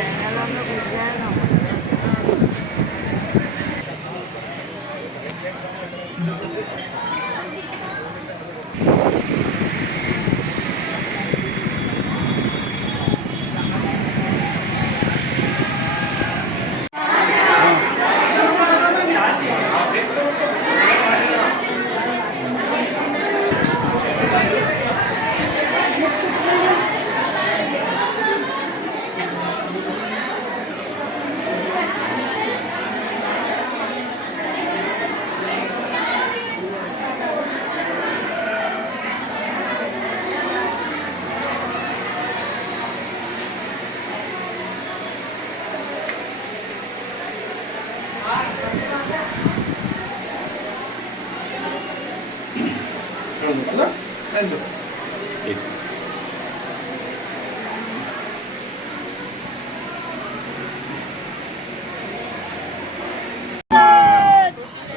चैनलों में घुस जाए ना।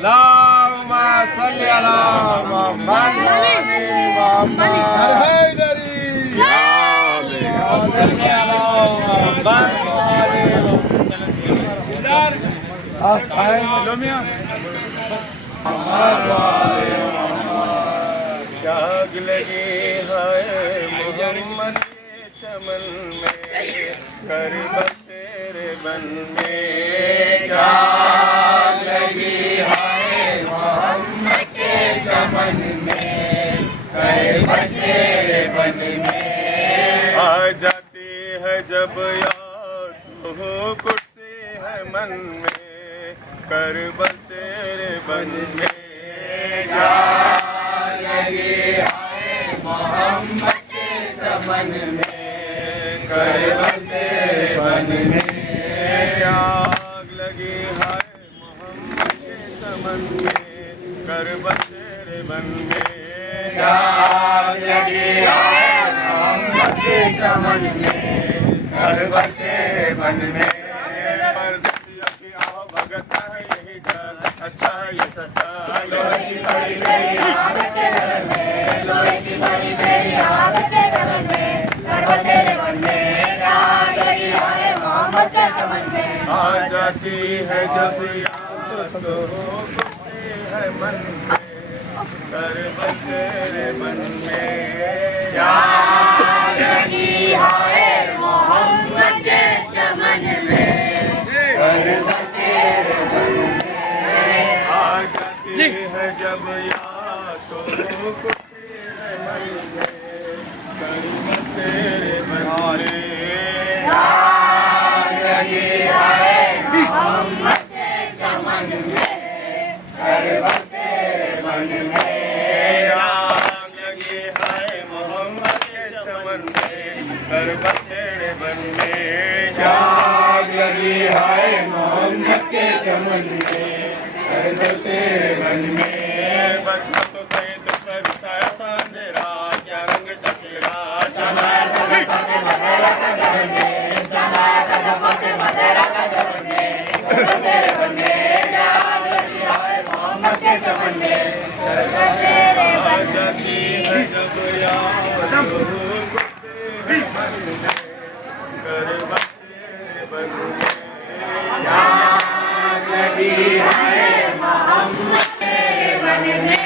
Allahumma salli ala Muhammad wa ali Muhammad. Haydari. Ya salli ala Muhammad wa ali Muhammad. जाग लगी है मोहम्मद के चमन में करबत तेरे बन में जाग लगी है मोहम्मद के चमन में करबत तेरे बन में आ जाती है जब याद तो कुटती है मन में करबत तेरे बन में मोहम्मद के चमन में करबत तेरे बन में आग लगी है मोहम्मद के चमन में करबत तेरे बन में आग लगी है मोहम्मद के चमन में करबत तेरे बन में भगत है यही जल अच्छा ये ससा लोहे की बड़ी बड़ी लोहे की बड़ी बड़ी आग में करबत तेरे बन में आग लगी है मोहम्मद के चमन में आ जाती है जब याद तो खुशी है मन में करबत तेरे बन में आग लगी है मोहम्मद के चमन में करबत तेरे बन में आ जाती है जब याद तो खुशी है मन में करबत तेरे बन में आग लगी है मोहम्मद के चमन में करबत तेरे बन में आग लगी है मोहम्मद के चमन में करबत तेरे बन में आग लगी है मोहम्मद के चमन में करबत तेरे बन में बच्चा तो सही तो कर साया अंधेरा क्या रंग चकेरा चला फते मदेरा का जवन में चला फते मदेरा का जवन में करबत तेरे बन में आग लगी है मोहम्मद के चमन में करबत तेरे बन जाती है जब याद गुस्से है मन में करबत तेरे बन में आग लगी है मोहम्मद तेरे बन में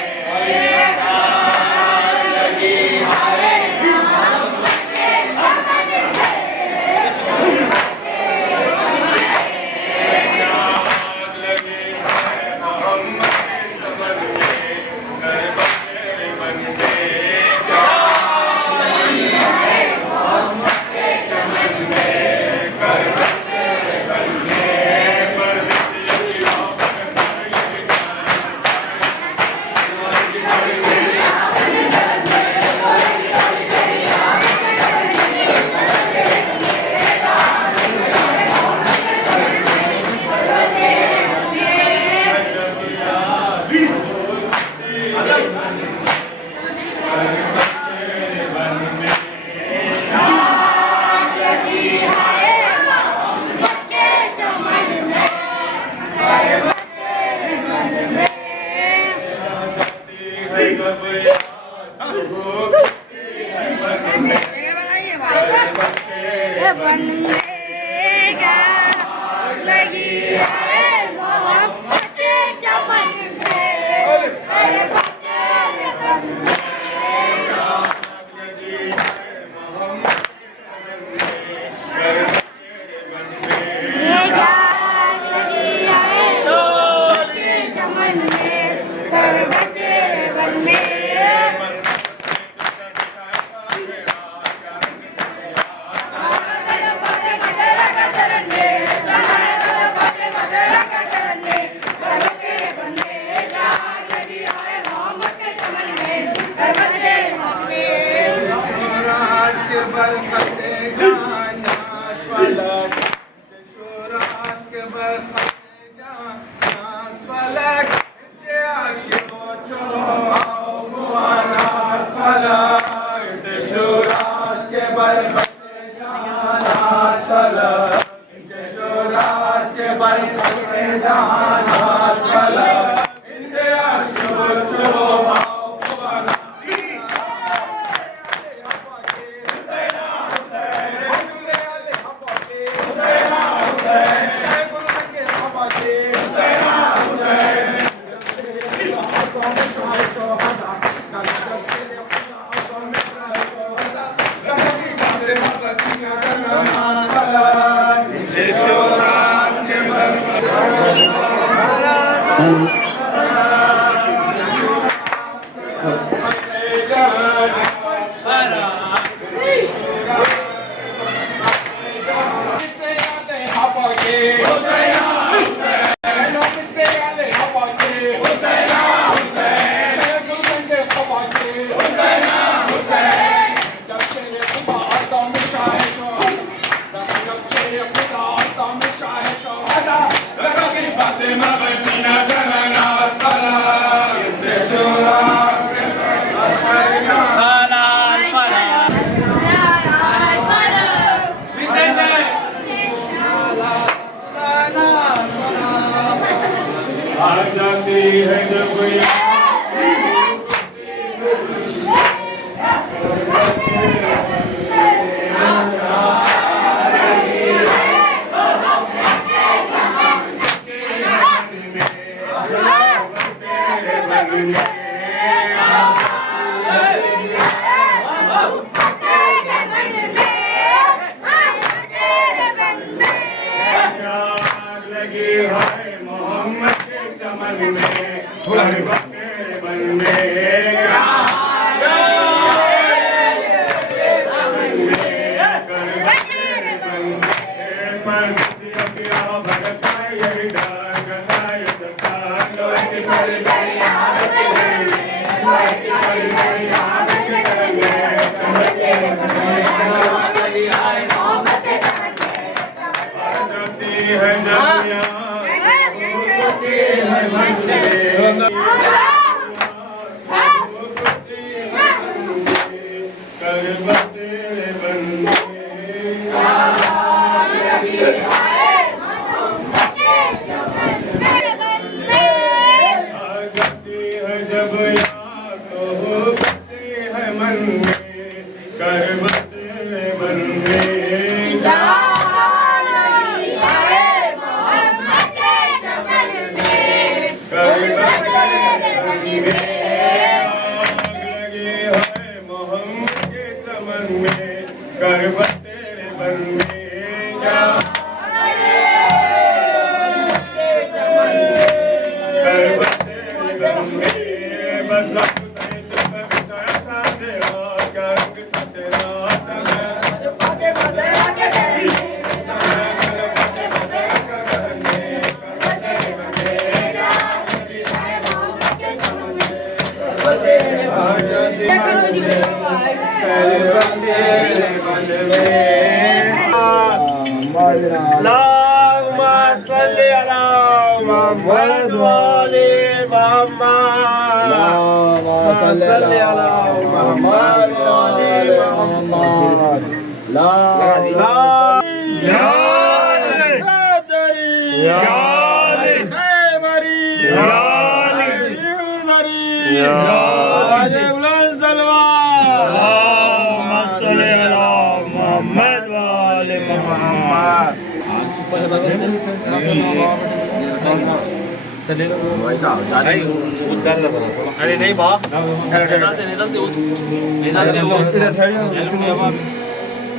अरे नहीं बा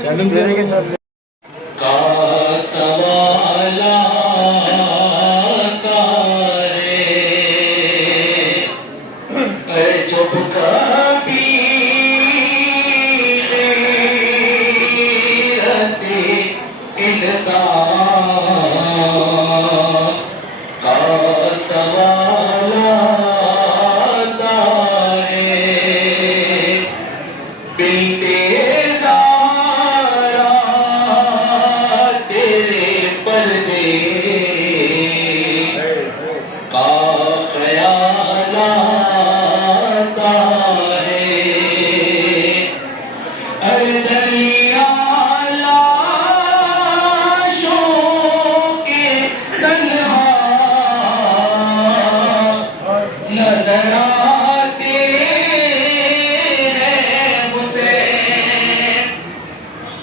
चैलेंज के साथ चुप का पी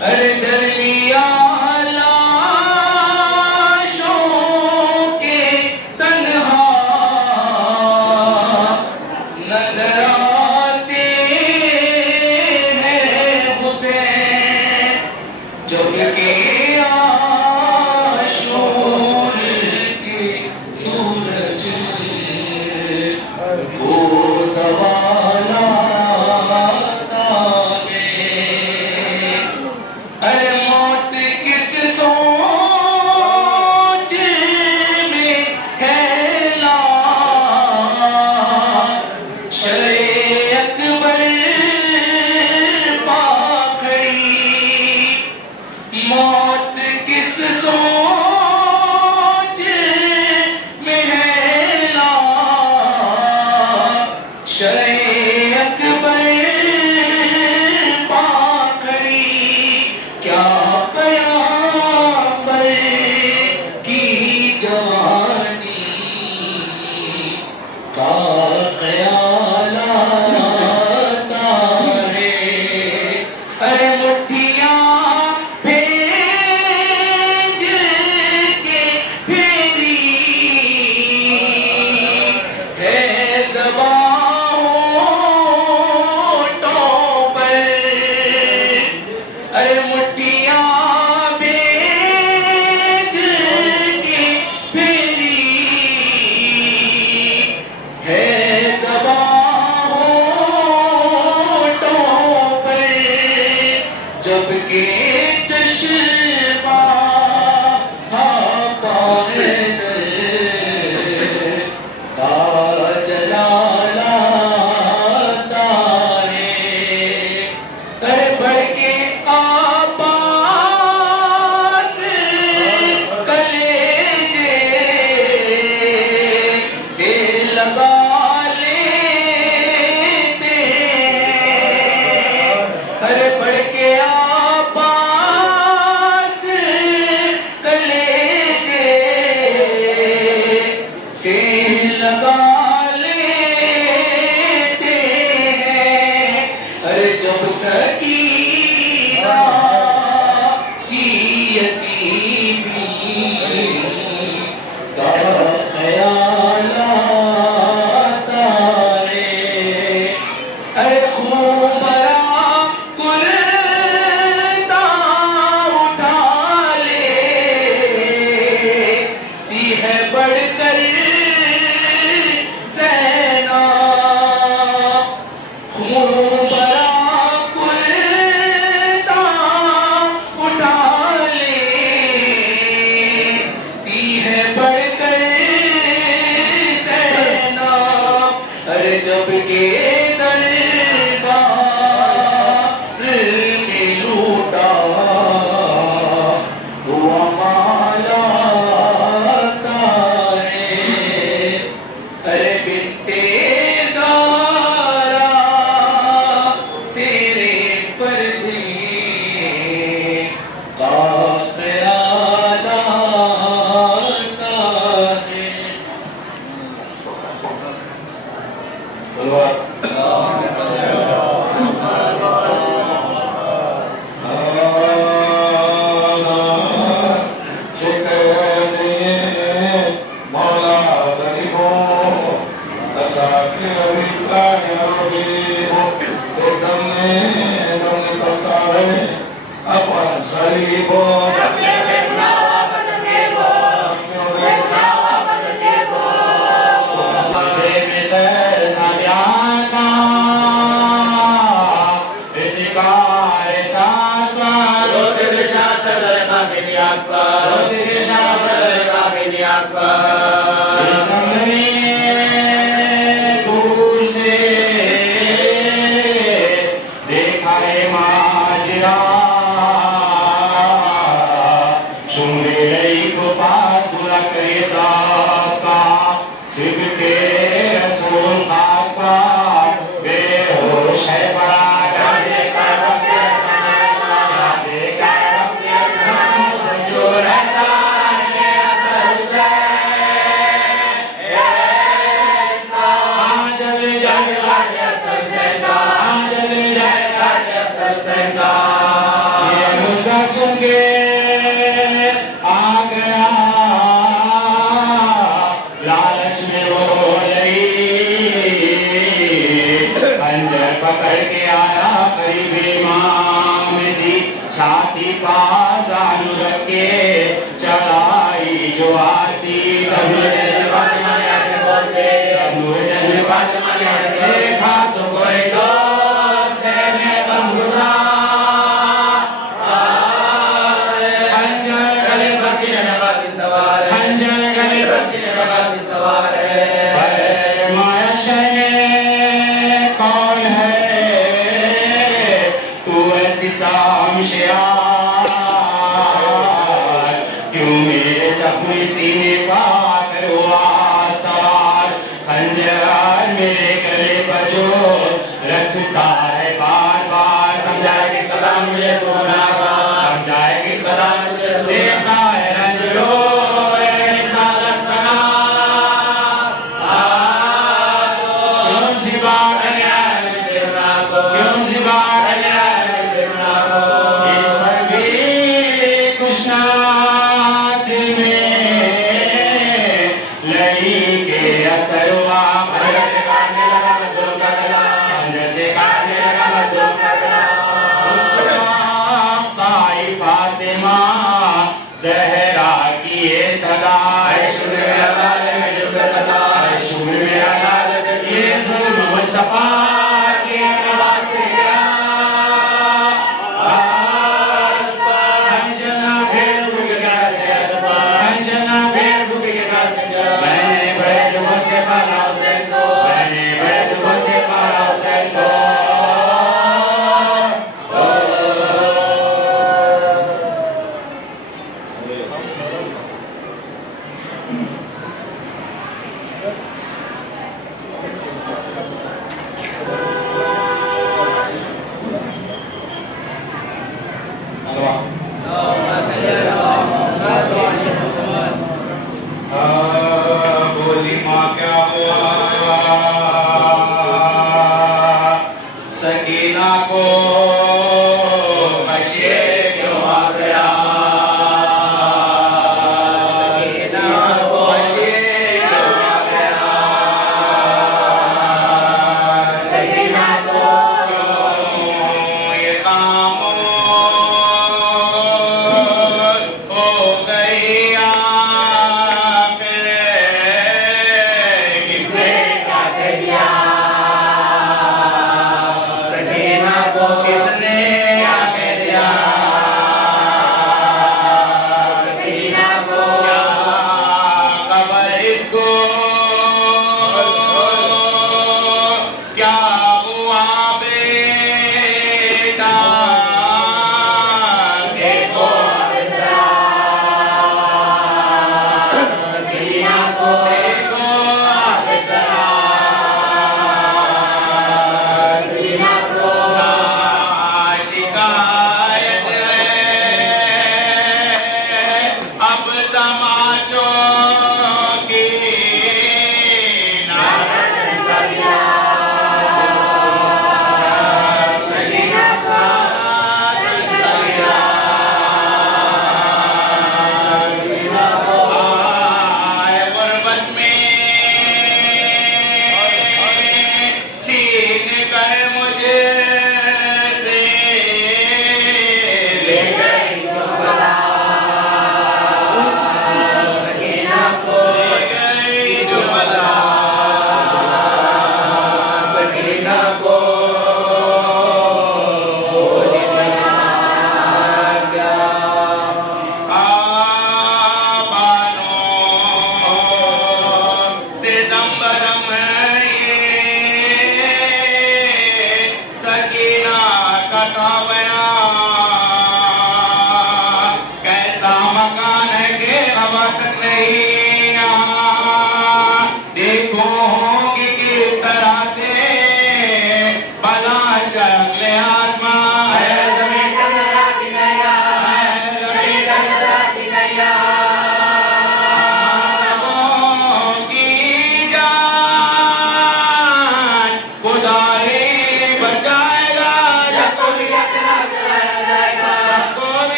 अरे डर लिया लाशों के तन्हा नजर आते हैं हुसैन जब के आशूर के सूरज को ज़वाला अरे मौत किस सोच में कहला शरे अकबर पाखड़ी मौत किस सोच में कहला शरे अकबर क्या कयामत की जवानी का ख्याल आता है अरे मुट्ठियां भेज के फेरी है ज़बानों पर अरे मुट्ठियां भेज के फेरी है ज़बानों पर जबकि चश्मा पागल का जलाला तारे अरे बढ़ के आबास कलेजे से लगा लेते अरे बढ़ के आबास कलेजे से लगा लेते हैं अरे जब सकीना की यतीमी का ख्याल आता है अरे खुमरा कुर्ता उठा लेती है बढ़कर ज़ैनब खुमरा कुर्ता उठा लेती है बढ़कर ज़ैनब अरे जब के दरबार में लूटा हुआ माला तारे अरे बिनते ज़ारा तेरे पर्दे का ख्याल आता है अपने देखना वापस से वो देखना वापस से वो बाजान रखे चढ़ाई जो आसी देखा तो कोई दो सेने बंधुसा खंजर गले बसीने नवातिन सवार खंजर गले बसीने नवातिन सवार माया शये कौन है तू ऐसी तामशियार क्यों मेरे सपने सीने का करवा सवार खंजर मेरे गले बजो रखता है बार बार समझाए किस कदम मुझे तो ना समझाए किस कदम मुझे देता है रंज लो सालत बना क्यों सी बात क्यों सी बात इस पर भी कुछ ना दिल में लई के असर हुआ से काटने लगा मजदूर ताई फातिमा जहरा की ये सदा शुभ में अदालत ये जुल्म मुस्तफा के नवासे अंजना भेड़ भूख गया मैंने बड़े दुखों से पाला हुसैन को मैंने बड़े दुखों से पाला हुसैन को बोली माँ क्या हुआ सकीना को नशे क्यों आ गया सकीना को नशे क्यों आ गया सकीना को ये काम हो गई किसने क्या कर दिया सकीना को किसने क्या कह दिया सकीना को क्या खबर इसको क्या हुआ बेटा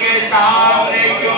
के सामने क्यों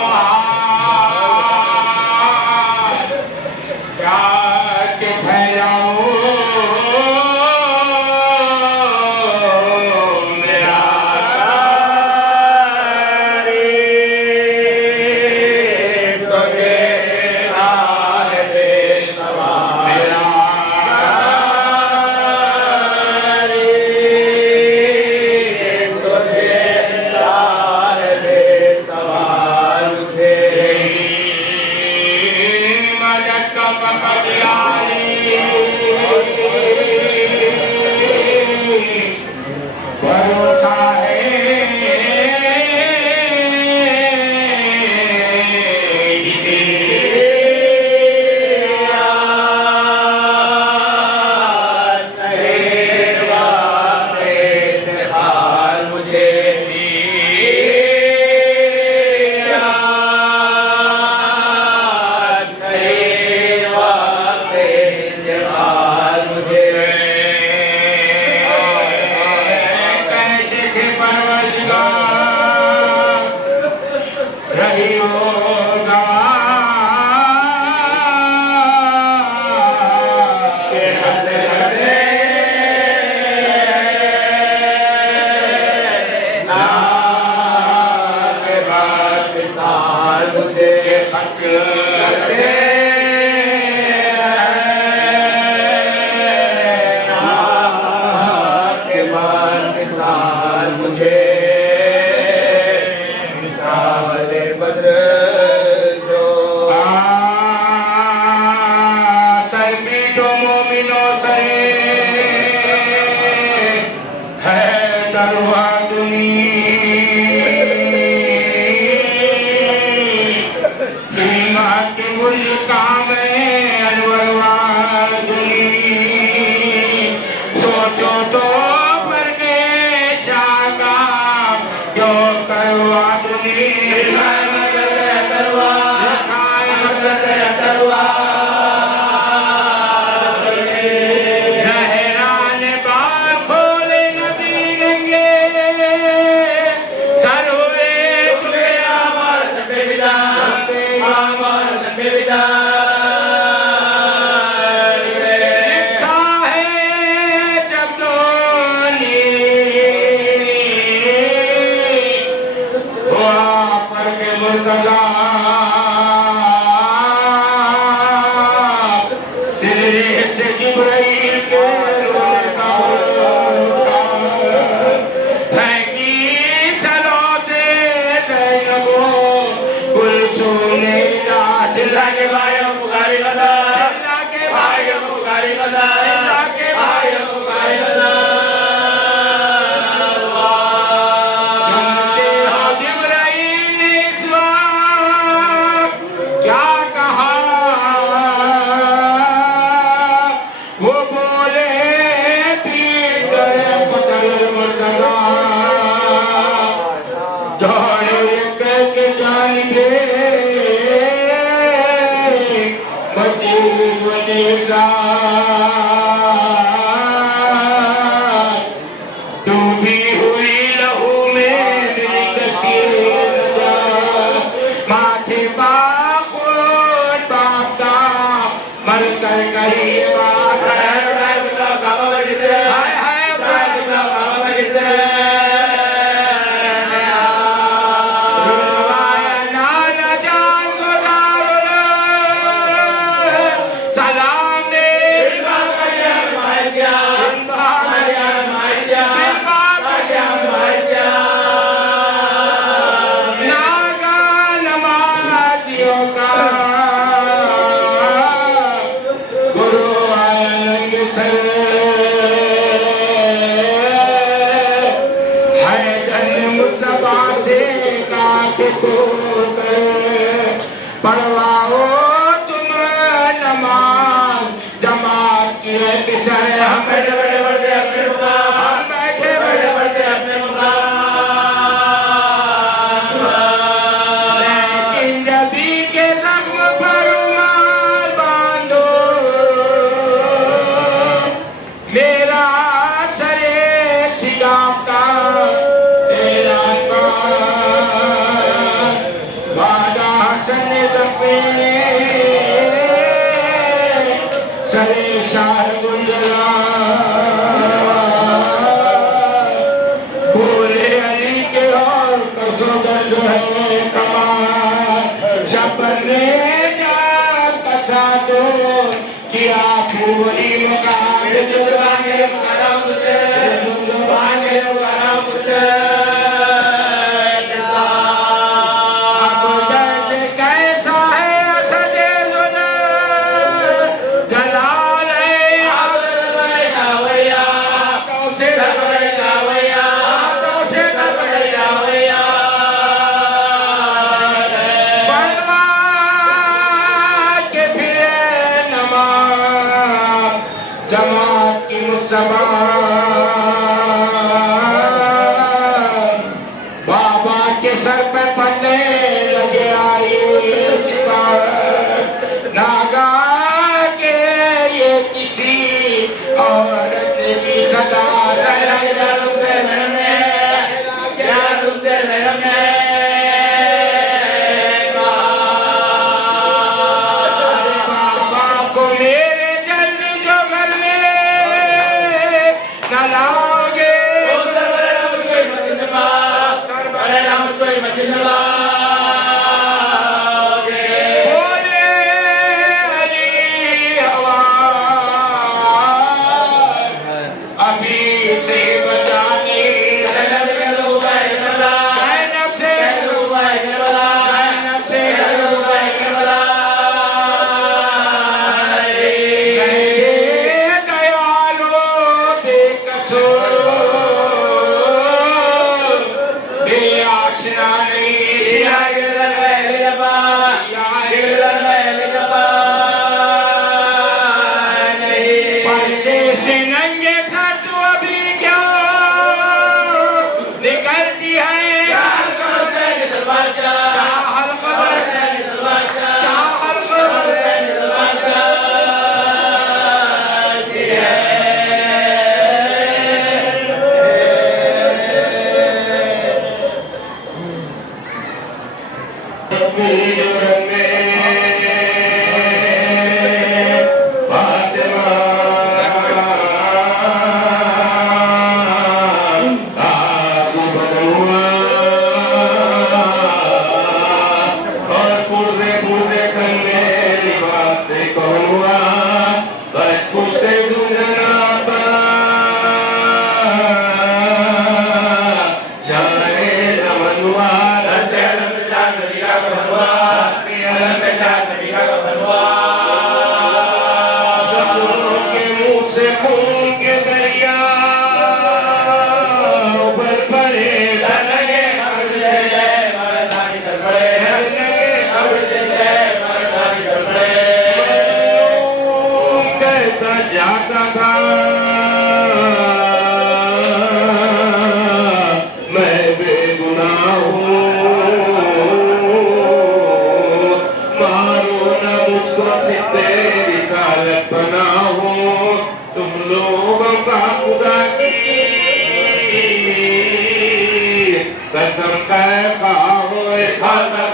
कसम खाओ इस साल में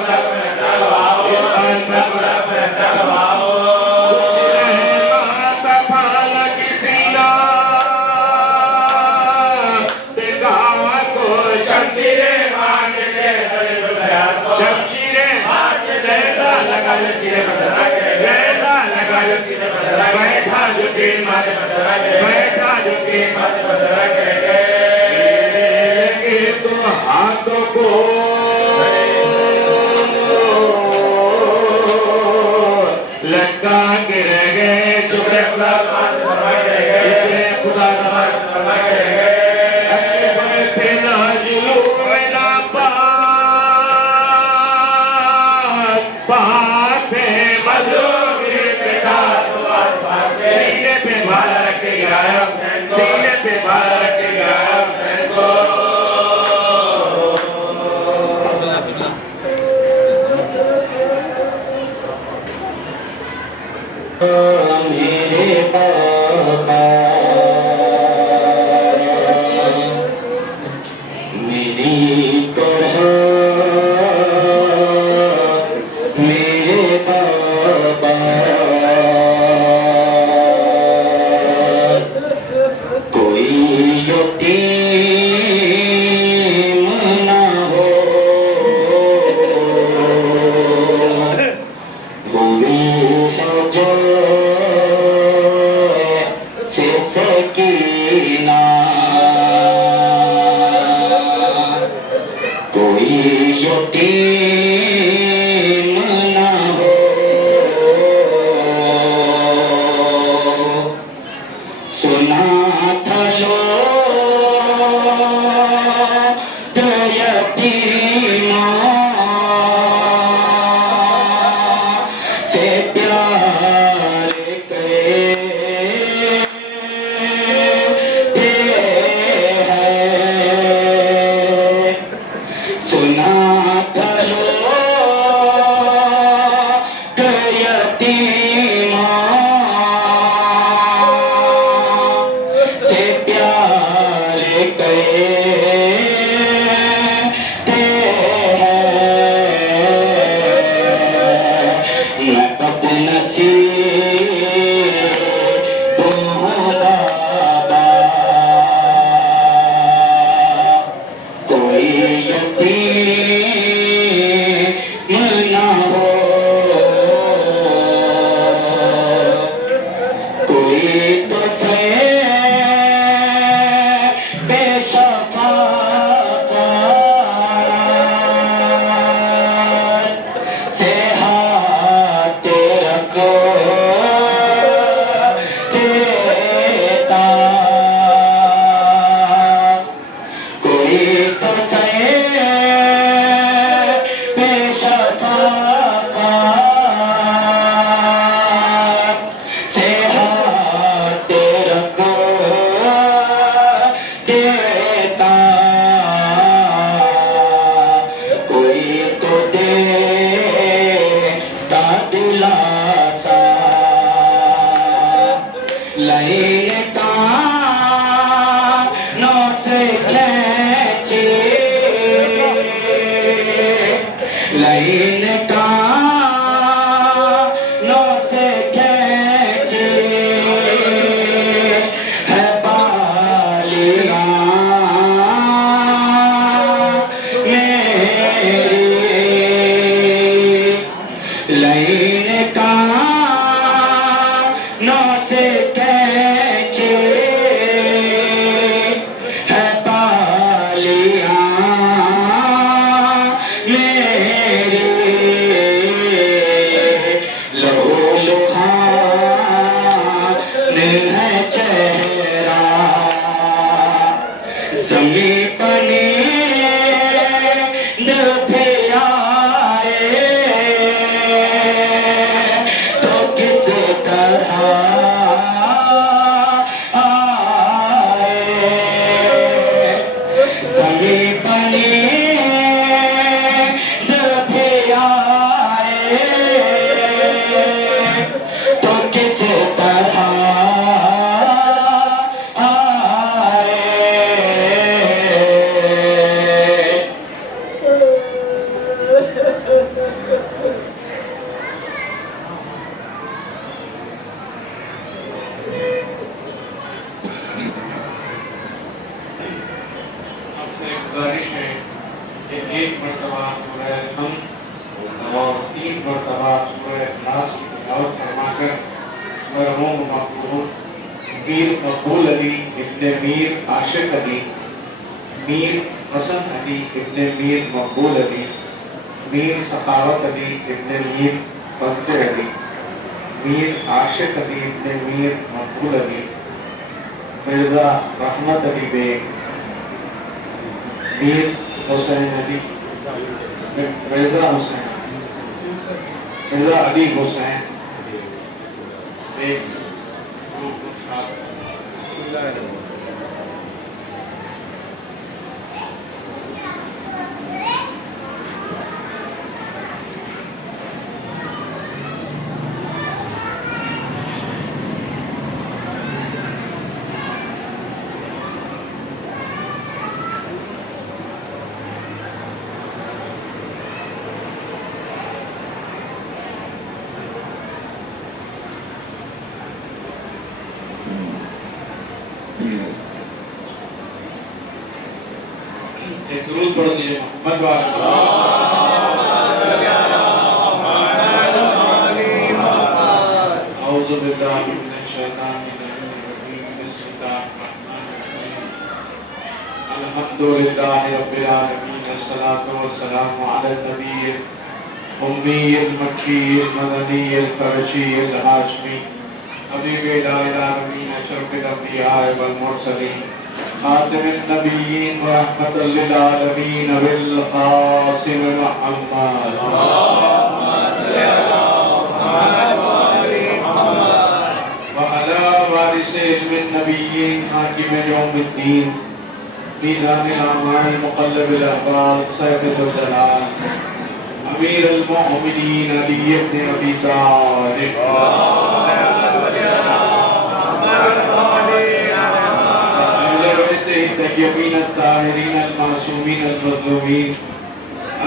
कुछ रहता था न किसी ना देखा को शमशीरें मार दे शमशीरें लगा जो सिरे पर लगा जो सिरे पर बैठा जो तीन मारे बैठा जो तीन मारे हाथों को लगा के रह गए शुक्र खुदा खुदा थे ना जुलूम ना बात मजलूम सीने पे भाला रख के गिराया सीने पे भाला रख के गिराया को मेरे बाबा मेरी तरह मेरे बाबा कोई यतीम ना हो कोई जो कोई यतीम ना हो सुना था लो यतीमा से प्यार लाइन का तो किस तरह आए। आपसे एक गुजारिश है कि एक मरतबा सूरह हमद और 3 मरतबा सूरह इखलास की तिलावत फरमाकर मरहूम मकबूल मीर मकबूल अली इब्ने मीर आशिक अली, मीर हसन अली इब्ने मीर मकबूल अली, मीर सखावत अली इब्ने मीर फतेह अली, मीर आशिक अली इब्ने मीर मकबूल अली, मिर्जा रहमत अली बेग, मीर हुसैन अली, मिर्जा हुसैन, मिर्जा अली हुसैन बेग, एक दुरूद पढ़ दीजिए मोहम्मद वाले। औज़ु बिल्लाहि मिनश शैतानिर रजीम, बिस्मिल्लाहिर्रहमानिर्रहीम, अल्हम्दुलिल्लाहि रब्बिल आलमीन, अस्सलातु वस्सलामु अला नबिय्यिल उम्मिय्यिल मक्किय्यिल मदनिय्यिल फ़रशिय्यिल हाशिमी, हबीबिल आलमीन, अशरफिल अंबिया वल मुरसलीन, खातिमुन नबिय्यीन व रहमतुल लिल आलमीन बिल क़ासिम मुहम्मद। अल्लाहुम्मा सल्लि अला मुहम्मद व आलि मुहम्मद व अला वारिसिल नबिय्यीन हाकिम यौमिद्दीन, मीज़ानिल अमाल मुक़ल्लिबिल अहवाल, सैयदुल जलाल, अमीरुल मोमिनीन अली इब्न अबी तालिब। الطيبين الطاهرين المعصومين المظلومين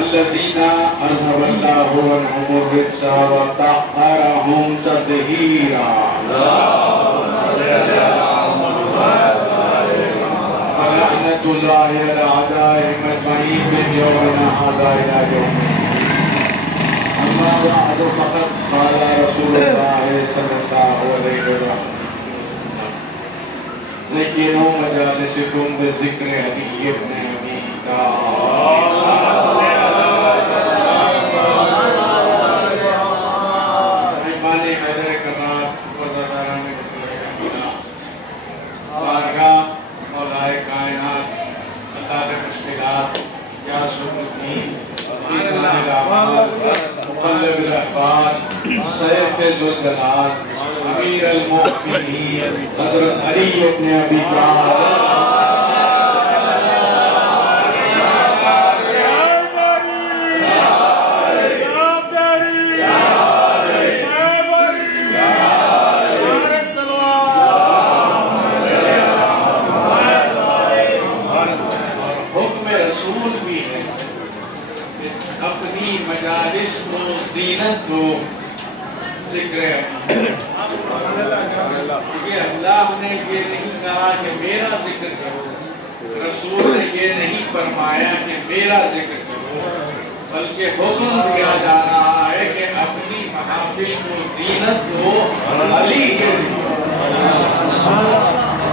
الذين أذهب الله عنهم الرجس وطهرهم تطهيرا. ولعنة الله على أعدائهم أجمعين من يومنا هذا إلى يوم. أما بعد فقد قال رسول الله صلى الله عليه وسلم ज़य्यिनू मजालिसकुम बिज़िक्रि अली इब्न अबी तालिब। मेहमाने हैदर कराम वज़ारा में बारगाह मौलाए कायनात अतार मुश्किलात या सुल्तान मुक़ल्लिबिल अहवाल सैफ़ुल जलाल अमीर अल-मोमिनीन हज़रत अली इब्न अबी तालिब अपनी मजालिस को दीनत को जिक्र क्योंकि अल्लाह ने ये नहीं कहा कि मेरा जिक्र करो, रसूल ने ये नहीं फरमाया कि मेरा जिक्र करो, बल्कि हुक्म दिया जा रहा है कि अपनी महफिल को दीनत को अली के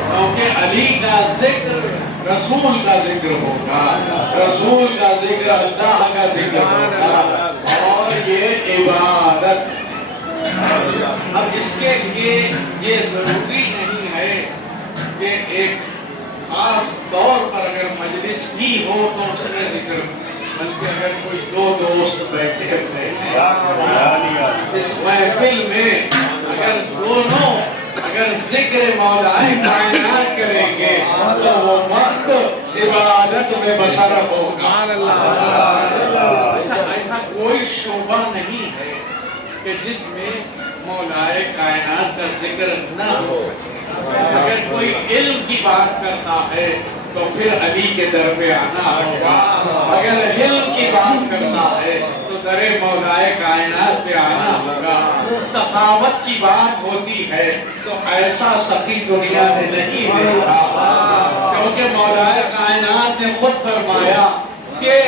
क्योंकि अली का जिक्र रसूल का जिक्र होगा, रसूल का जिक्र अल्लाह का जिक्र होगा और ये इबादत। अब इसके लिए ये जरूरी नहीं है कि एक खास तौर पर अगर मजलिस ही हो तो उसमें जिक्र, बल्कि अगर कोई दो दोस्त बैठे हुए हैं इस महफिल में अगर दोनों अगर जिक्र मौलाए कायनात करेंगे तो वो वक्त इबादत में बसर होगा। ऐसा कोई शोभा नहीं है कि जिसमें मौलाए कायनात का जिक्र न हो सके। अगर कोई इल्म की बात करता है तो फिर अली के दर पे आना होगा। अगर इल्म की बात करता है तो दरे मौलाए कायनात पे आना होगा। सखावत की बात होती है तो ऐसा सखी दुनिया में नहीं मिलता, क्योंकि मौलाए कायनात ने खुद फरमाया कि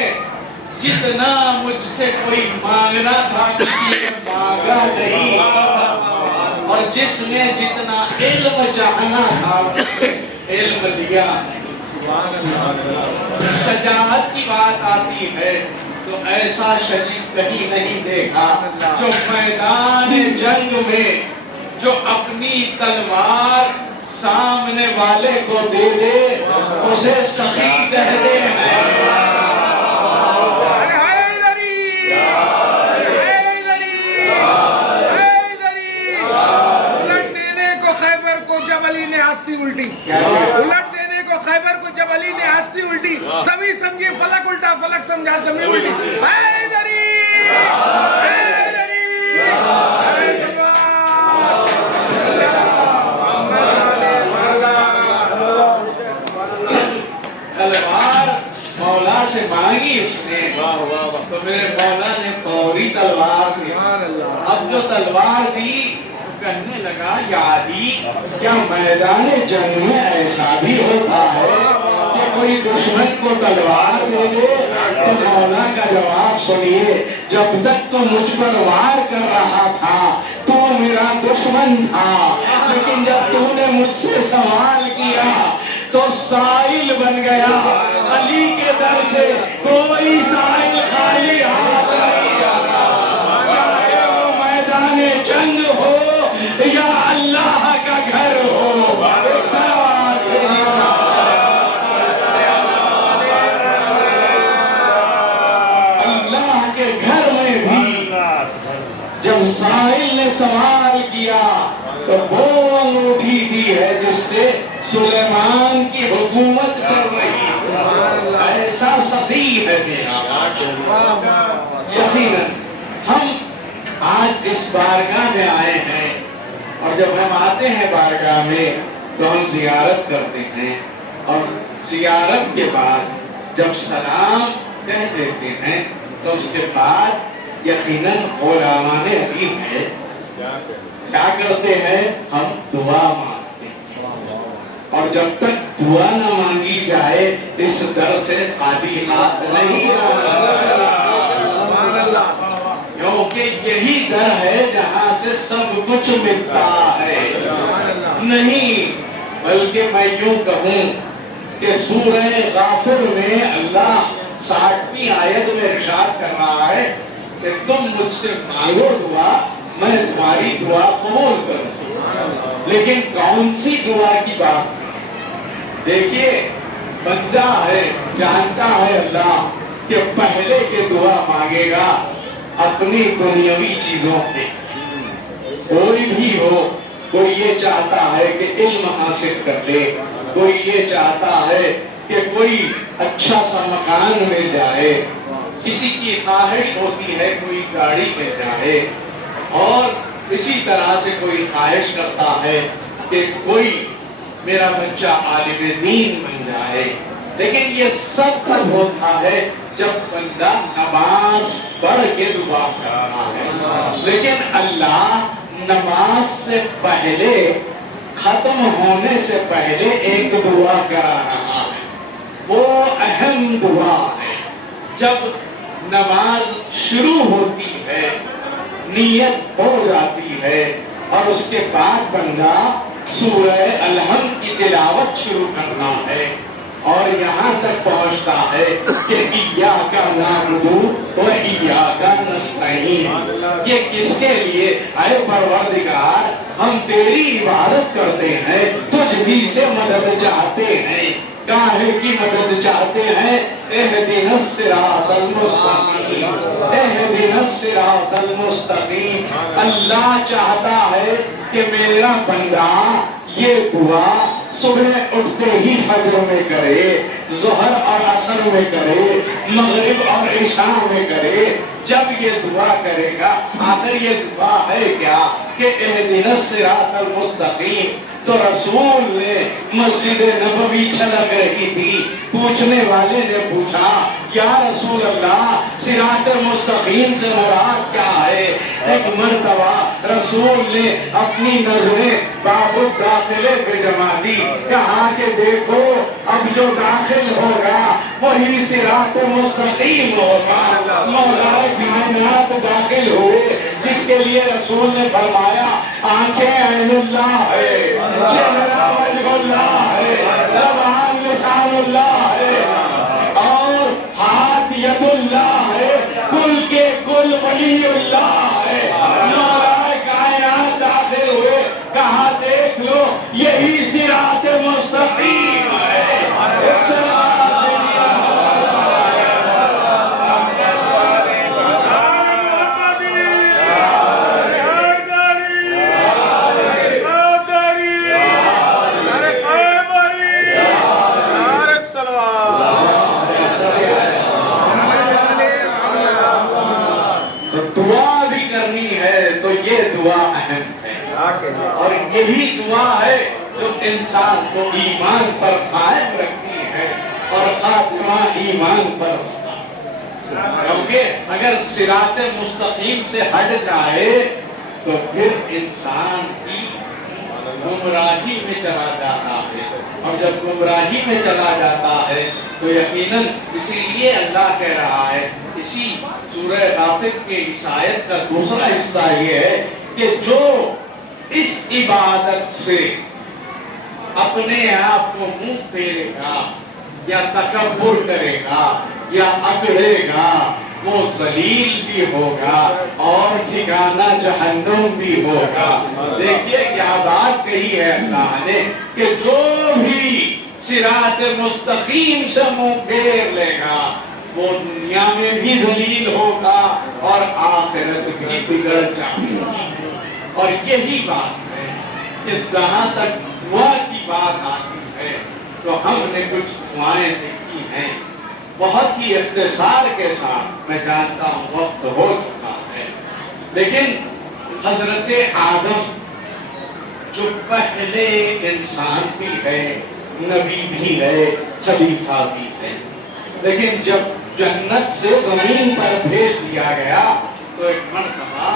जितना मुझसे कोई मांगना था किसी ने मांगा नहीं, और जिसने जितना इल्म चाहना था इल्म लिया। शजाअत की बात आती है तो ऐसा शजीद कहीं नहीं देखा जो मैदान जंग में जो अपनी तलवार सामने वाले को दे दे उसे सखी कहते हैं। उल्टी उलट देने को खैबर को जब अली ने हस्ती उल्टी, सभी समझे फलक उल्टा, फलक समझा जमी उल्टी। हैदरी हैदरी तलवार मौला से मांगी उसने, तो मेरे मौला ने फौरी तलवार दी। अब जो तलवार दी कहने लगा यादी क्या मैदान जंग में ऐसा भी होता है कि कोई दुश्मन को तलवार दे दे? तो मौला का जवाब सुनिए, जब तक तो मुझ पर वार कर रहा था तो मेरा दुश्मन था, लेकिन जब तूने मुझसे सवाल किया तो साइल बन गया। अली के दर से कोई साइल खाली हाथ नहीं जाता, चाहे वो मैदान जंग हो या अल्लाह का घर हो। एक सवाल अल्लाह के घर में भी जब साहिल ने सवाल किया तो वो अंगूठी दी है जिससे सुलेमान की हुकूमत चल रही है। ऐसा सही है मेरा। यकीनन हम आज इस बारगाह में आए हैं, और जब हम आते हैं बारगाह में तो हम जियारत करते हैं, और जियारत के बाद जब सलाम कह देते हैं तो उसके बाद यकीनन उलमा ने भी है क्या करते हैं, हम दुआ मांगते हैं। और जब तक दुआ न मांगी जाए इस दर से खाली हाथ नहीं, क्योंकि यही दर है जहां से सब कुछ मिलता है। नहीं, बल्कि मैं यूं कहूं कि सूरह गाफिर में अल्लाह 60वीं आयत में इरशाद कर रहा है कि तुम मुझसे मांगो दुआ, मैं तुम्हारी दुआ कबूल करूं। लेकिन कौन सी दुआ की बात? देखिए, बंदा है, जानता है अल्लाह कि पहले के दुआ मांगेगा अपनी दुनियावी चीजों पे। कोई भी हो, कोई ये चाहता है कि इल्म हासिल कर ले, कोई ये चाहता है कि कोई अच्छा सा मकान मिल जाए, किसी की ख्वाहिश होती है कोई गाड़ी मिल जाए, और इसी तरह से कोई ख्वाहिश करता है कि कोई मेरा बच्चा आलिम दीन बन जाए। लेकिन ये सब तब होता है जब बंदा नमाज पढ़ के दुआ करता है। लेकिन अल्लाह नमाज से पहले, खत्म होने से पहले एक दुआ करा रहा है। वो अहम दुआ है। जब नमाज शुरू होती है, नियत हो जाती है, और उसके बाद बंदा सूरह अलहम की तिलावत शुरू करना है, और यहाँ तक पहुँचता है कि इय्याका नअबुदु व इय्याका नस्तईन। ये किसके लिए? ऐ परवरदिगार, हम तेरी इबादत करते हैं, तुझ ही से मदद चाहते हैं। काहे की मदद चाहते हैं? इहदिनस सिरातल मुस्तकीम, इहदिनस सिरातल मुस्तकीम। अल्लाह चाहता है कि मेरा बंदा ये दुआ सुबह उठते ही फजर में करे, जोहर और असर में करे, मगरिब और इशा में करे। जब ये दुआ करेगा, आखिर ये दुआ है क्या कि इहदिनस सिरातल मुस्तकीम। तो रसूल ने मस्जिद नबवी छलक रही थी, पूछने वाले ने पूछा, या रसूल अल्लाह, सिरात मुस्तकीम से मुराद क्या है? एक मर्तबा रसूल ने अपनी नजरें बाबुल दाखिले पे जमा दी, कहा कि देखो अब जो दाखिल होगा वही सिरात मुस्तकीम होगा। मौलाए कायनात दाखिल हुए, जिसके लिए रसूल ने फरमाया, आंखें ऐनुल्लाह है, चेहरा वजहुल्लाह है, ज़बान लिसानुल्लाह है और हाथ यदुल्लाह है, कुल के कुल वलीउल्लाह है। मौलाए कायनात दाखिल हुए, कहा देख लो यही सिरात मुस्तकीम है। और यही दुआ है जो इंसान को ईमान पर कायम रखती है और खातिमा ईमान पर। क्योंकि अगर सिराते मुस्तकीम से हट जाए तो फिर इंसान की गुमराही में चला जाता है, और जब गुमराही में चला जाता है तो यकीनन, इसीलिए अल्लाह कह रहा है इसी सूरह गाफिर के इस आयत का दूसरा हिस्सा ये है कि जो इस इबादत से अपने आप को मुंह फेरेगा या तकब्बुर करेगा या अकड़ेगा, वो जलील भी होगा और ठिकाना जहन्नुम भी होगा। देखिए क्या बात कही है अल्लाह ने कि जो भी सिरात मुस्तकीम से मुंह फेर लेगा वो दुनिया में भी जलील होगा और आखिरत भी बिगड़ जाएगी। और यही बात है कि जहां तक दुआ की बात आती है तो हमने कुछ दुआएं देखी हैं, बहुत ही इख्तिसार के साथ। मैं जानता हूँ वक्त हो चुका है, लेकिन हजरत आदम जो पहले इंसान भी है, नबी भी है, खलीफा भी है, लेकिन जब जन्नत से जमीन पर भेज दिया गया तो एक मरतबा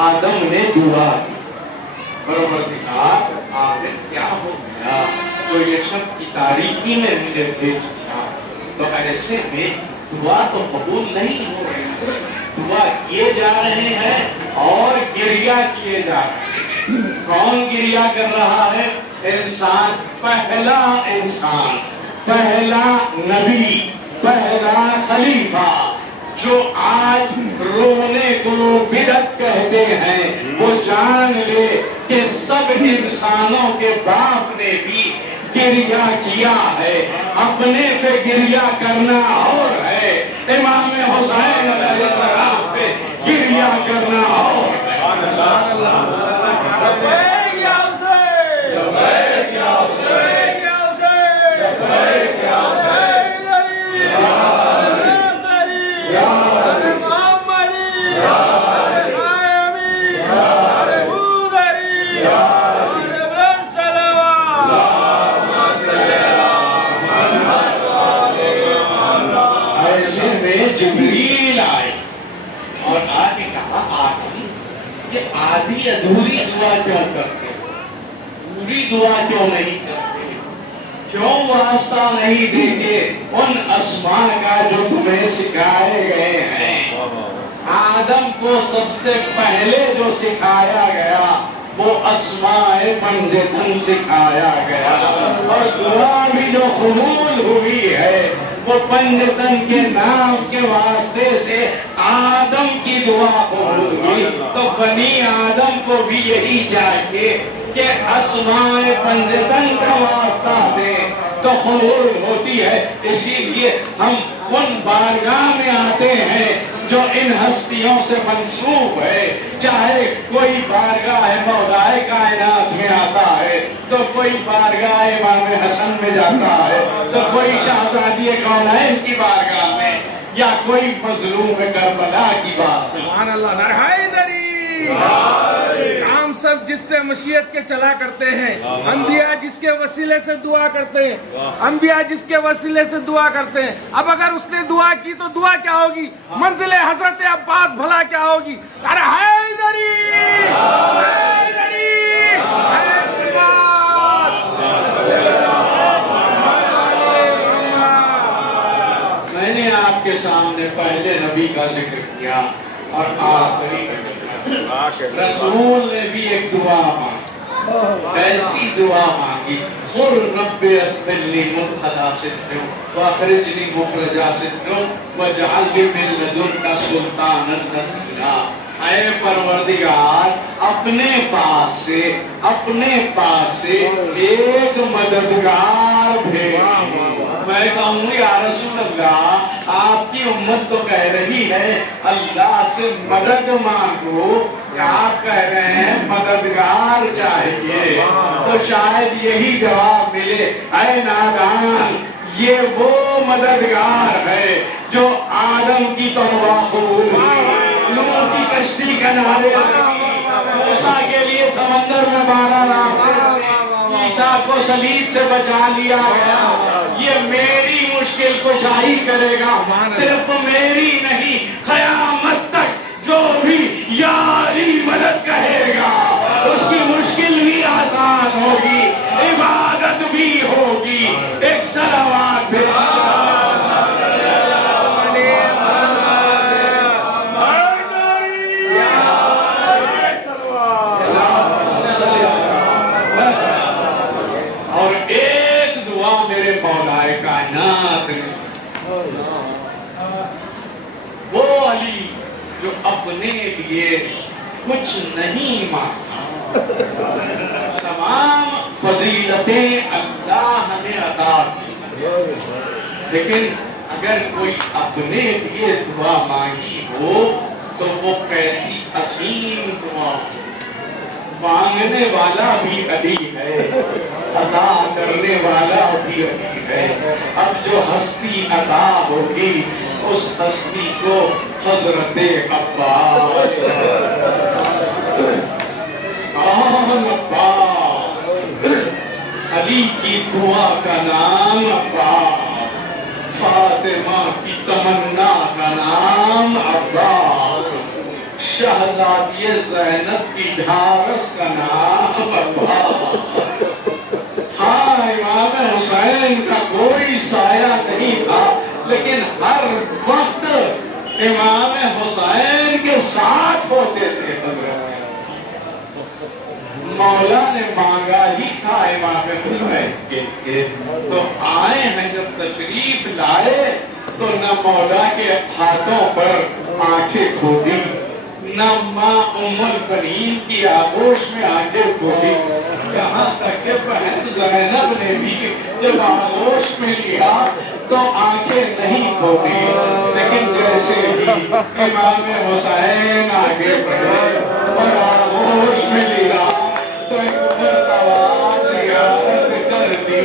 आदम ने दुआ की, परवरदिगार आखिर क्या हो गया, तो ये सब की तारीकी में मुझे भेज दिया। तो ऐसे में दुआ तो कबूल नहीं हो रही, दुआ किए जा रहे हैं और गिरिया किए जा रहे हैं। कौन गिरिया कर रहा है? इंसान, पहला इंसान, पहला नबी, पहला खलीफा, जो आज रोने को बिदअत कहते हैं, वो जान ले कि सब इंसानों के बाप ने भी गिरिया किया है। अपने पे गिरिया करना और है, इमाम हुसैन अलैहिस्सलाम पे गिरिया करना और है। जिब्रील आए और आके कहा, आदम ये आधी अधूरी दुआ क्यों करते हो, पूरी दुआ क्यों नहीं करते, क्यों वास्ता नहीं देते उन अस्मा का जो तुम्हें सिखाए गए हैं। आदम को सबसे पहले जो सिखाया गया वो अस्माए पंजतन सिखाया गया, और दुआ भी जो कबूल हुई है वो पंजतन के नाम के वास्ते से आदम की दुआ कबूल हुई। तो बनी आदम को भी यही चाहिए कि अस्माए पंजतन का वास्ता दे तो कबूल होती है। इसीलिए हम उन बारगाह में आते हैं जो इन हस्तियों से मंसूब है, चाहे कोई बारगाह है मौलाए कायनात में आता है, तो कोई बारगाह इमाम हसन में जाता है, तो कोई शहजादी कौनैन की बारगाह में, या कोई मजलूम करबला की बात। सुभान अल्लाह, नारे हैदरी। काम सब जिससे मशीयत के चला करते हैं, अंबिया जिसके वसीले से दुआ करते हैं, अंबिया जिसके वसीले से दुआ करते हैं। अब अगर उसने दुआ की तो दुआ क्या होगी? मंजिले हजरत अब्बास भला क्या होगी? अरे हैदरी, हैदरी, मैंने आपके सामने पहले नबी का जिक्र किया और आखिरी का जिक्र। रसूल ने भी एक दुआ मांगी, ऐसी दुआ मांगी, खुर रब्बे अत्फिल्ली मुब्तला सिद्दो वाखरिजनी मुखरजा सिद्दो वजअलनी मिन लदुनका सुल्तानन नसीरा। ऐ परवरदिगार, अपने पास से एक मददगार भेज। मैं कहूँ या रसूल अल्लाह, आपकी उम्मत तो कह रही है अल्लाह से मदद मांगो, आप कह रहे हैं मददगार चाहिए, तो शायद यही जवाब मिले, ऐ नादान, ये वो मददगार है जो आदम की तौबा कबूल की, नूह की कश्ती किनारे लगी, मूसा के लिए समंदर में 12 रास्ते, ईसा को सलीब से बचा लिया गया। ये मेरी मुश्किल कुशाई करेगा, सिर्फ मेरी नहीं, क़यामत तक जो भी यारी मदद कहेगा उसकी मुश्किल भी आसान होगी, इबादत भी होगी। एक सलावत भी। और एक दुआ मेरे मौलाए कायनात ने, वो अली जो अपने लिए कुछ नहीं मांगता, तमाम फजीलतें अल्लाह ने अता की, लेकिन अगर कोई अपने लिए दुआ मांगी हो तो वो कैसी असीम दुआ हो। मांगने वाला भी अली है, अता करने वाला भी अली है। अब जो हस्ती अता होगी उस हस्ती को हजरत अब्बास, अली की दुआ का नाम अब्बास, फातिमा की तमन्ना का नाम अब्बास, शहजादी ज़ैनब की ढारस का नाम अब्बास। हाँ, इमाम हुसैन का कोई साया नहीं था, लेकिन हर वक्त इमाम हुसैन के साथ होते थे। मौला ने मांगा ही था इमाम हुसैन के, तो आए हैं जब तशरीफ लाए तो न मौला के हाथों पर आंखें खोली, न माँ उम्मुल बनीन की आगोश में आंखें खोली, यहाँ तक कि बहन ज़ैनब ने भी जब आगोश में लिया तो आंखें नहीं खोली। लेकिन जैसे ही इमाम हुसैन आगे बढ़े और आगोश में लिया तो एक मर्तबा ज़ियारत कर दी।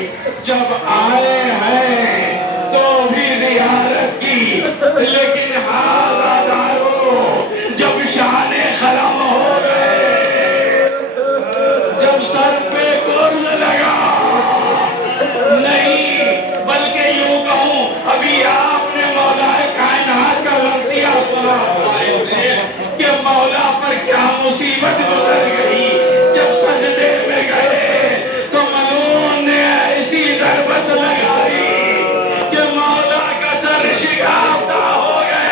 जब आए हैं तो भी ज़ियारत की, लेकिन हाज़ादारो जब शाने खलम हो गए, जब सर पे गुर्ज लगा, नहीं बल्कि यूं कहूं, अभी आपने मौला कायनात का वसीया सुना कि मौला पर क्या मुसीबत गुजर गई। जब सजदे में गए तो मलून ने ऐसी ज़रबत लगाई कि मौला का सर शिकाफ्ता हो गया।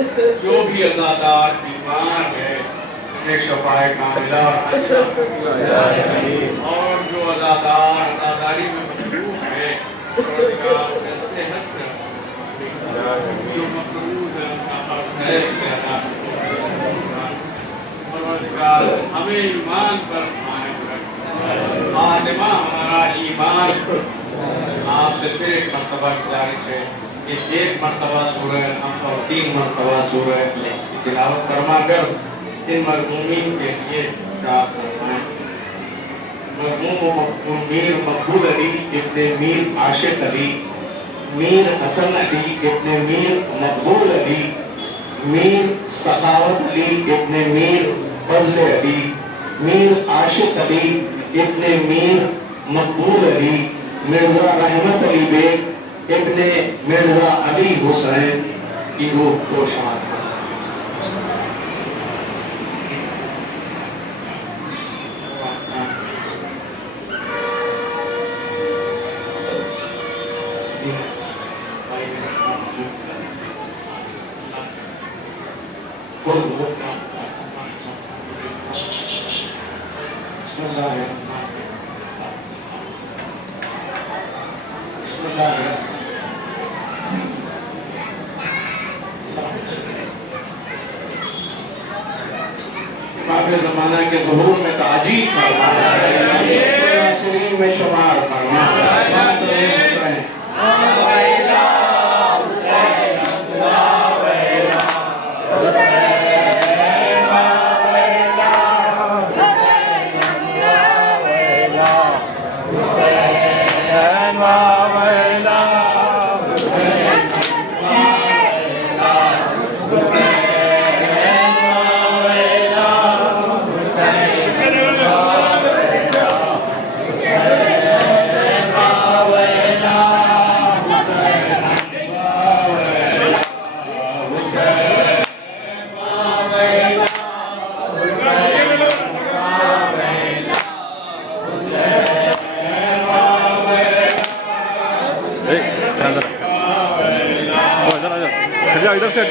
जो भी अल्लाहदार ईमान है उन्हें शफाए कामिला और जो अल्लाहदारी में मशरूफ है ऐसे हद जो मफरूज है उनका खैर से अदा हमें ईमान पर आदमा हमारा ईमान आपसे फिर एक मरतबा गुजारिश है कि एक मरतबा सूरह और 3 मरतबा सूरह की तिलावत फरमा कर इन मरहूमीन के लिए दुआ फरमाएं। मरहूम मीर मकबूल अली इब्ने मीर आशिक अली, मीर हसन अली इब्ने मीर मकबूल अली, मीर सखावत अली इब्ने मीर फजल अली, मीर आशिक अली इब्ने मीर मकबूल अली, मिर्जा रहमत अली बेग इब्ने मिर्जा अली हुसैन की रूह को शाद ज़माना के ज़हूर में ताजील शरीर में शुमार फरमा इधर से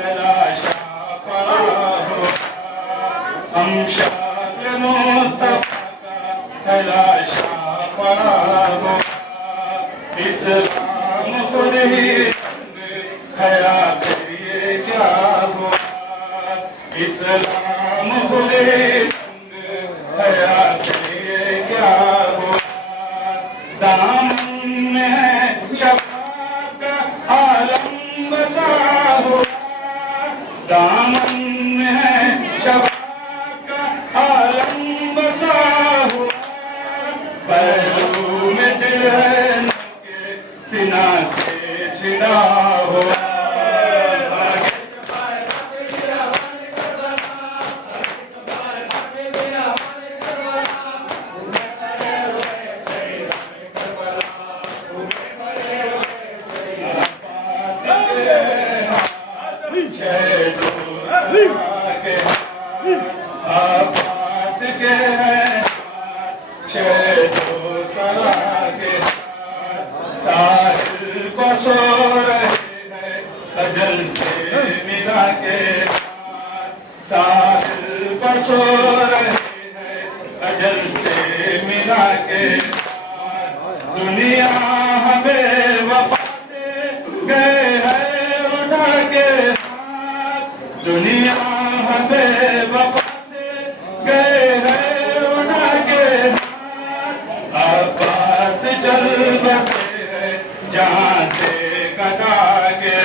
तलाशा पड़ा हुआ, हम शाक्र मुस्तफा का तलाशा पड़ा हुआ, इस्लाम खुद ही हयात ये क्या हुआ, इस्लाम खुद ही हयात ये क्या हुआ, दामन में है शफाअत का आलम बसा हुआ, दामन में है शफाअत का आलम बसा हुआ, पहलू में दिल है नंगे सीना से छिड़ा हुआ, आवाज़ के हैं शहदो सरा के साहिल को सो रहे हैं अजल से मिला के, साहिल को सो रहे हैं अजल से मिला के, दुनिया हमें वफा से गए हैं उठा के हाथ, दुनिया हमें वफा से गए हैं उठा के हाथ, अब्बास चल बसे है जहाँ से कटा के,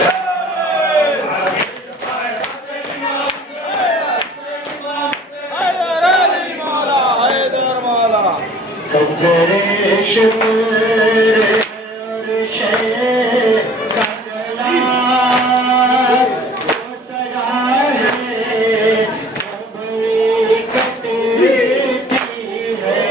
कंजरे शुक्र और शे का गला वो सजा है कभी कटती है,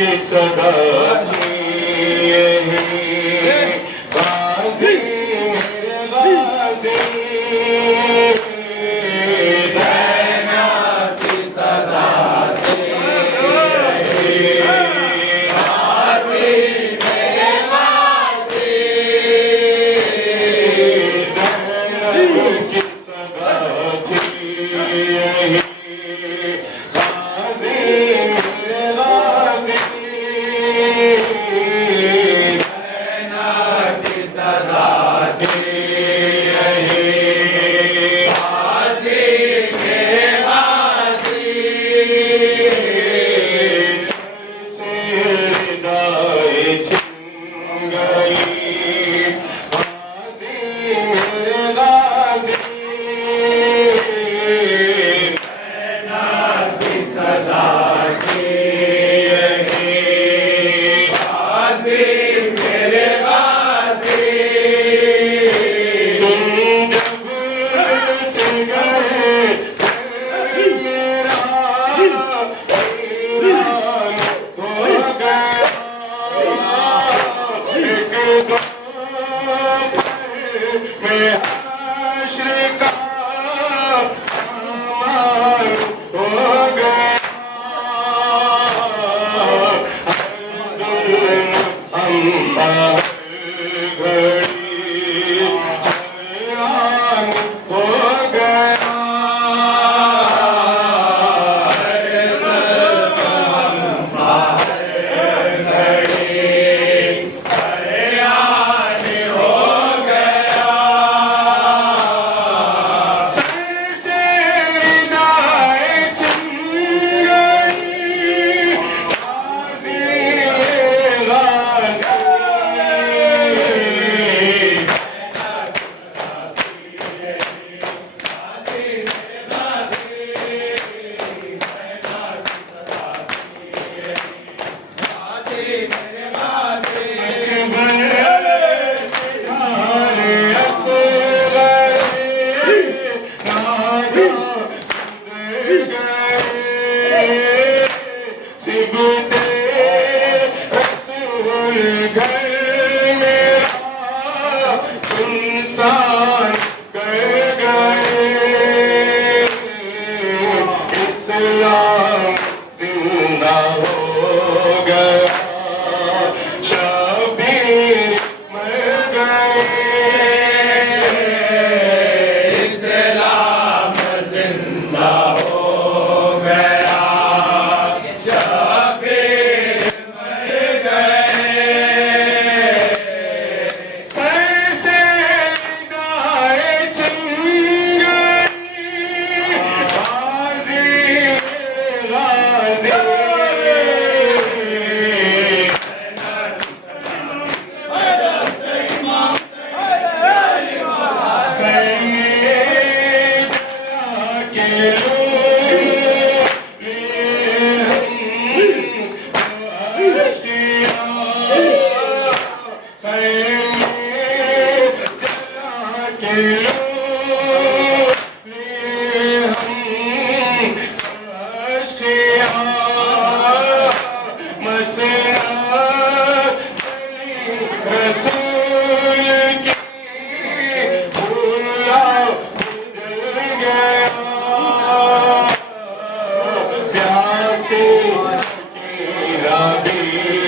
की सदा थी यही, गाजी मेरे गाजी, सेना की सदा थी यही, गाजी मेरे गाजी, सेना की सदा थी यही, गाजी मेरे गाजी, सेना की सदा थी यही, गाजी मेरे गाजी, सर से रिदाए छिन गई, गाजी मेरे गाजी, सेना की सदा थी यही, गाजी मेरे गाजी, तुम जब से गए मेरा ईमान हो गया, एक दम में हश्र का सामान हो गया, हम हर घड़ी हैरान हो गया, सर से रिदाए छिन गई, गाजी गाजी, सुनसान कर गए, इस्लाम जिंदा हो गया, शबीर मर गए, इस्लाम जिंदा हो गया, शबीर मर गए, सर से रिदाए छिन गई, गाजी गाजी, प्यासे की राबी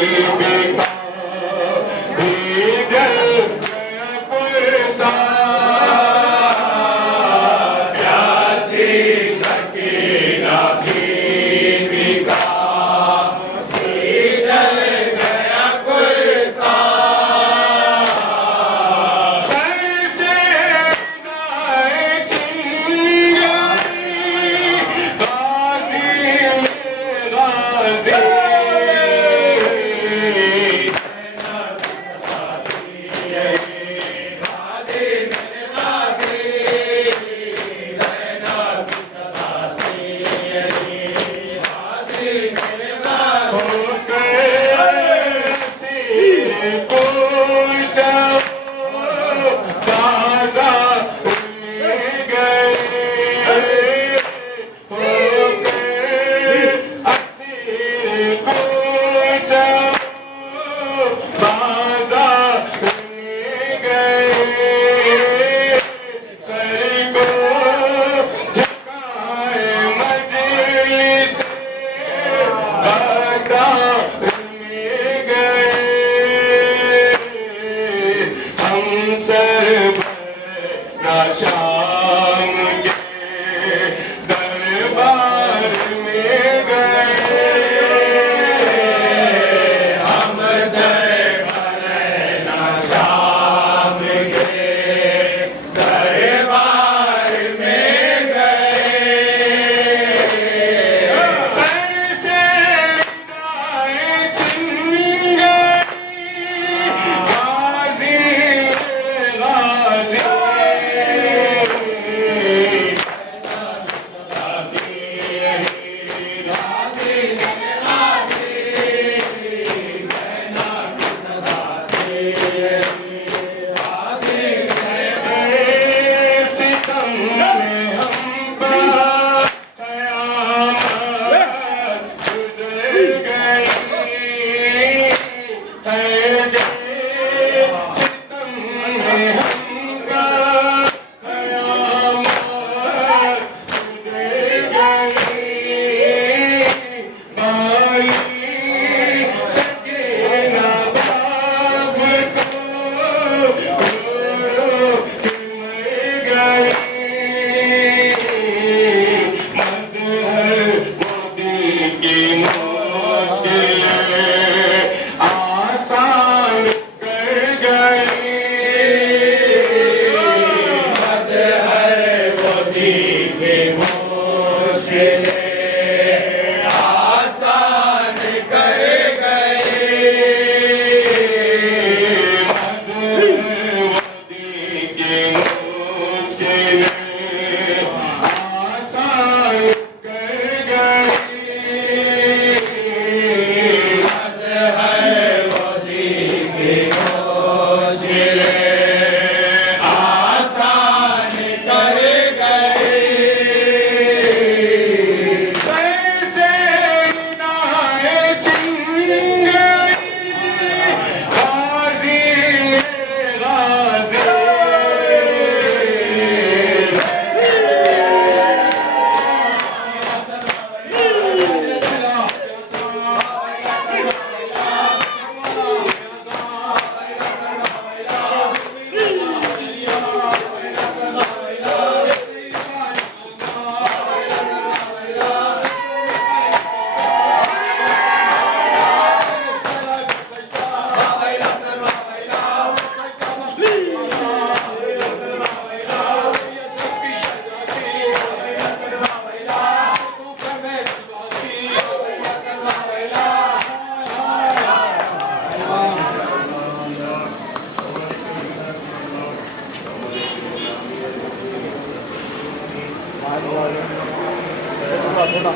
थोड़ा